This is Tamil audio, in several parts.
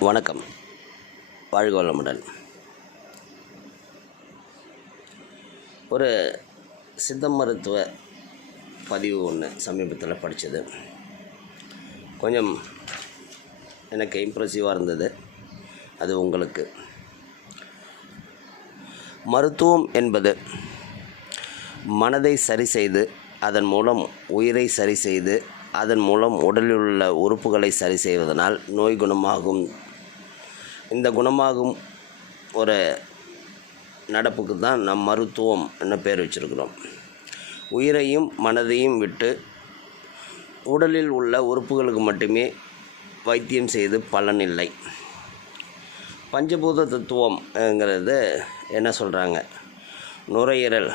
வணக்கம். வாழ்க வளமுடன். ஒரு சித்த மருத்துவ பதிவு ஒன்று சமீபத்தில் படித்தது கொஞ்சம் எனக்கு இம்ப்ரெசிவாக இருந்தது. அது உங்களுக்கு. மருத்துவம் என்பது மனதை சரி செய்து அதன் மூலம் உயிரை சரி செய்து அதன் மூலம் உடலில் உள்ள உறுப்புகளை சரி செய்வதனால் நோய் குணமாகும் இந்த குணமாகும் ஒரு நடப்புக்கு தான் நம் மருத்துவம் என்ன பேர் வச்சுருக்கிறோம். உயிரையும் மனதையும் விட்டு உடலில் உள்ள உறுப்புகளுக்கு மட்டுமே வைத்தியம் செய்து பலனில்லை பஞ்சபூத தத்துவம்ங்கிறது என்ன சொல்கிறாங்க நுரையீரல்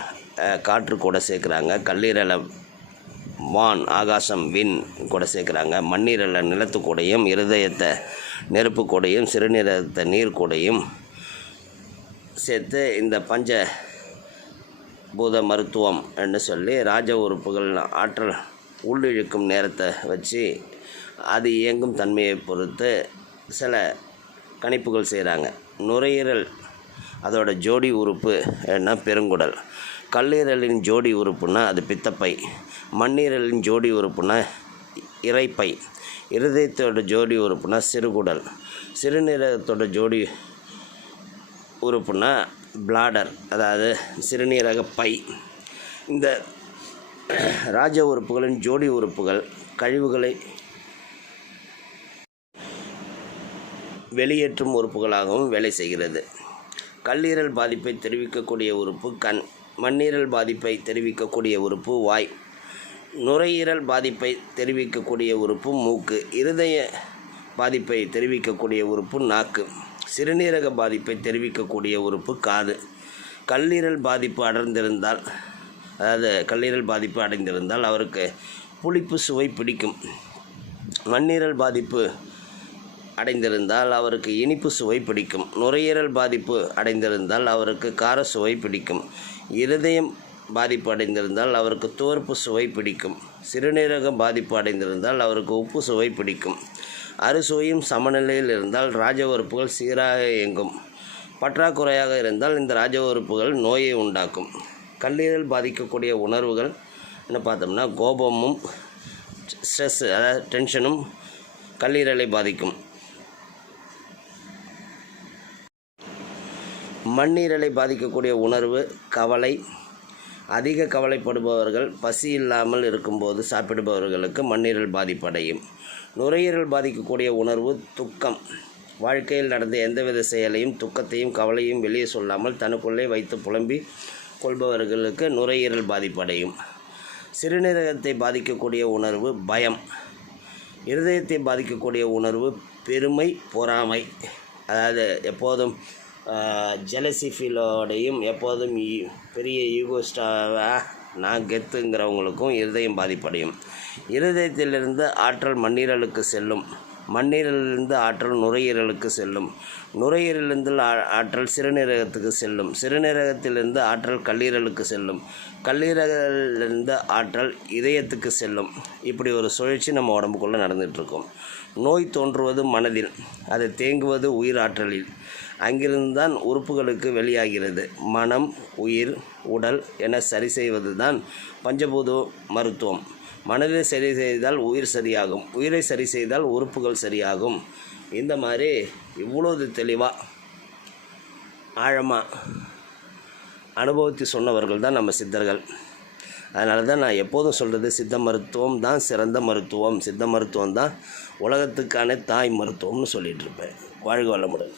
காற்று கூட சேர்க்குறாங்க. கல்லீரலை வான் ஆகாசம் விண் கூட சேர்க்குறாங்க. மண்ணீரலை நிலத்து கூடையும் இருதயத்தை நெருப்பு கூடையும் சிறுநீரகத்தை நீர் கூடையும் சேர்த்து இந்த பஞ்ச பூத மருத்துவம் என்று சொல்லி ராஜ உறுப்புகள் ஆற்றல் உள்ளிழுக்கும் நேரத்தை வச்சு அது இயங்கும் தன்மையை பொறுத்து சில கணிப்புகள் செய்கிறாங்க. நுரையீரல் அதோட ஜோடி உறுப்பு என்ன? பெருங்குடல். கல்லீரலின் ஜோடி உறுப்புனா அது பித்தப்பை. மண்ணீரலின் ஜோடி உறுப்புனா இறைப்பை. இருதயத்தோட ஜோடி உறுப்புனா சிறுகுடல். சிறுநீரகத்தோட ஜோடி உறுப்புனா பிளாடர் அதாவது சிறுநீரக பை. இந்த ராஜ உறுப்புகளின் ஜோடி உறுப்புகள் கழிவுகளை வெளியேற்றும் உறுப்புகளாகவும் வேலை செய்கிறது. கல்லீரல் பாதிப்பை தெரிவிக்கக்கூடிய உறுப்பு கண் மண்ணீரல் பாதிப்பை தெரிவிக்கக்கூடிய உறுப்பு வாய் நுரையீரல் பாதிப்பை தெரிவிக்கக்கூடிய உறுப்பு மூக்கு இருதய பாதிப்பை தெரிவிக்கக்கூடிய உறுப்பு நாக்கு சிறுநீரக பாதிப்பை தெரிவிக்கக்கூடிய உறுப்பு காது. கல்லீரல் பாதிப்பு அடர்ந்திருந்தால் அதாவது கல்லீரல் பாதிப்பு அடைந்திருந்தால் அவருக்கு புளிப்பு சுவை பிடிக்கும். மண்ணீரல் பாதிப்பு அடைந்திருந்தால் அவருக்கு இனிப்பு சுவை பிடிக்கும். நுரையீரல் பாதிப்பு அடைந்திருந்தால் அவருக்கு கார சுவை பிடிக்கும். இருதயம் பாதிப்பு அடைந்திருந்தால் அவருக்கு துவர்ப்பு சுவை பிடிக்கும். சிறுநீரகம் பாதிப்பு அடைந்திருந்தால் அவருக்கு உப்பு சுவை பிடிக்கும். அறுசுவையும் சமநிலையில் இருந்தால் ராஜ உறுப்புகள் சீராக இயங்கும். பற்றாக்குறையாக இருந்தால் இந்த ராஜ உறுப்புகள் நோயை உண்டாக்கும். கல்லீரல் பாதிக்கக்கூடிய உணர்வுகள் என்ன பார்த்தோம்னா கோபமும் ஸ்ட்ரெஸ் அதாவது டென்ஷனும் கல்லீரலை பாதிக்கும். மண்ணீரலை பாதிக்கக்கூடிய உணர்வு கவலை அதிக கவலைப்படுபவர்கள் பசி இல்லாமல் இருக்கும்போது சாப்பிடுபவர்களுக்கு மண்ணீரல் பாதிப்படையும் நுரையீரல் பாதிக்கக்கூடிய உணர்வு துக்கம். வாழ்க்கையில் நடந்த எந்தவித செயலையும் துக்கத்தையும் கவலையும் வெளியே சொல்லாமல் தனக்குள்ளே வைத்து புலம்பி கொள்பவர்களுக்கு நுரையீரல் பாதிப்படையும் சிறுநீரகத்தை பாதிக்கக்கூடிய உணர்வு பயம். இருதயத்தை பாதிக்கக்கூடிய உணர்வு பெருமை பொறாமை. அதாவது எப்போதும் ஜெலசி ஃபீலோடையும் எப்போதும் பெரிய ஈகோஸ்டாவா நான் கெத்துங்கிறவங்களுக்கும் இருதயம் பாதிப்படையும். இருதயத்திலிருந்து ஆற்றல் மண்ணீரலுக்கு செல்லும். மண்ணீரலிலிருந்து ஆற்றல் நுரையீரலுக்கு செல்லும். நுரையீரலிருந்து ஆ- ஆற்றல் சிறுநீரகத்துக்கு செல்லும். சிறுநீரகத்திலிருந்து ஆற்றல் கல்லீரலுக்கு செல்லும். கல்லீரலிருந்து ஆற்றல் இதயத்துக்கு செல்லும். இப்படி ஒரு சுழற்சி நம்ம உடம்புக்குள்ளே நடந்துகிட்ருக்கோம். நோய் தோன்றுவது மனதில் அது தேங்குவது உயிர் ஆற்றலில். அங்கிருந்து தான் உறுப்புகளுக்கு வெளியாகிறது. மனம் உயிர் உடல் என சரி செய்வது தான் பஞ்சபூத மருத்துவம். மனதை சரி செய்தால் உயிர் சரியாகும். உயிரை சரி செய்தால் உறுப்புகள் சரியாகும். இந்த மாதிரி இவ்வளவு தெளிவாக ஆழமாக அனுபவித்து சொன்னவர்கள் தான் நம்ம சித்தர்கள். அதனால தான் நான் எப்போதும் சொல்கிறது சித்த மருத்துவம் தான் சிறந்த மருத்துவம். சித்த மருத்துவம் தான் உலகத்துக்கான தாய் மருத்துவம்னு சொல்லிகிட்ருப்பேன் வாழ்க வளமுடன்.